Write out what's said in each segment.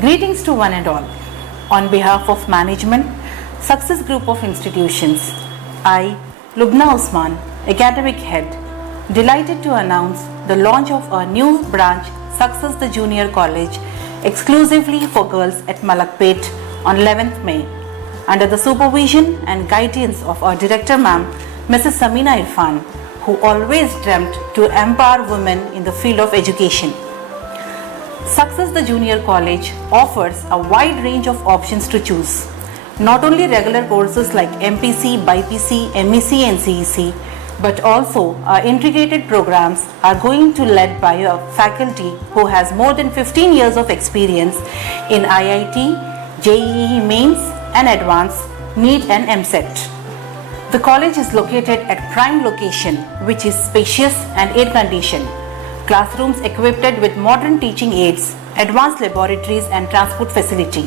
Greetings to one and all. On behalf of management, Success Group of Institutions, I, Lubna Osman, Academic Head, delighted to announce the launch of our new branch, Success the Junior College, exclusively for girls at MalakPet on 11th May, under the supervision and guidance of our Director Ma'am, Mrs. Sameena Irfan, who always dreamt to empower women in the field of education. Success the Junior College offers a wide range of options to choose. Not only regular courses like MPC, BPC, MEC and CEC, but also our integrated programs are going to led by a faculty who has more than 15 years of experience in IIT, JEE Mains and Advanced, NEET and MCET. The college is located at prime location, which is spacious and air-conditioned. Classrooms equipped with modern teaching aids, advanced laboratories and transport facility.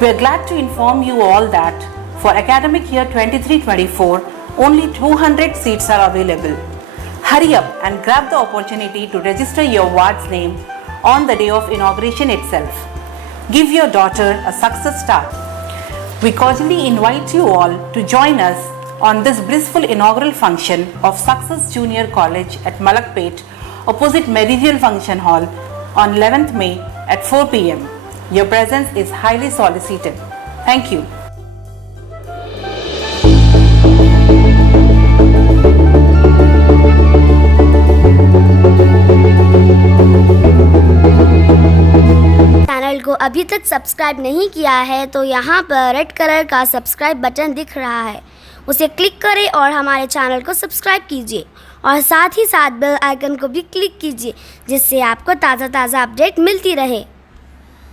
We are glad to inform you all that for academic year 23-24, only 200 seats are available. Hurry up and grab the opportunity to register your ward's name on the day of inauguration itself. Give your daughter a success start. We cordially invite you all to join us on this blissful inaugural function of Success Junior College at MalakPet, opposite Meridional Function Hall on 11th May at 4 p.m. Your presence is highly solicited. Thank you. Channel को अभी तक subscribe नहीं किया है तो यहाँ पर red colour का सब्सक्राइब बटन दिख रहा है, उसे क्लिक करें और हमारे चैनल को सब्सक्राइब कीजिए और साथ ही साथ बेल आइकन को भी क्लिक कीजिए जिससे आपको ताज़ा अपडेट मिलती रहे।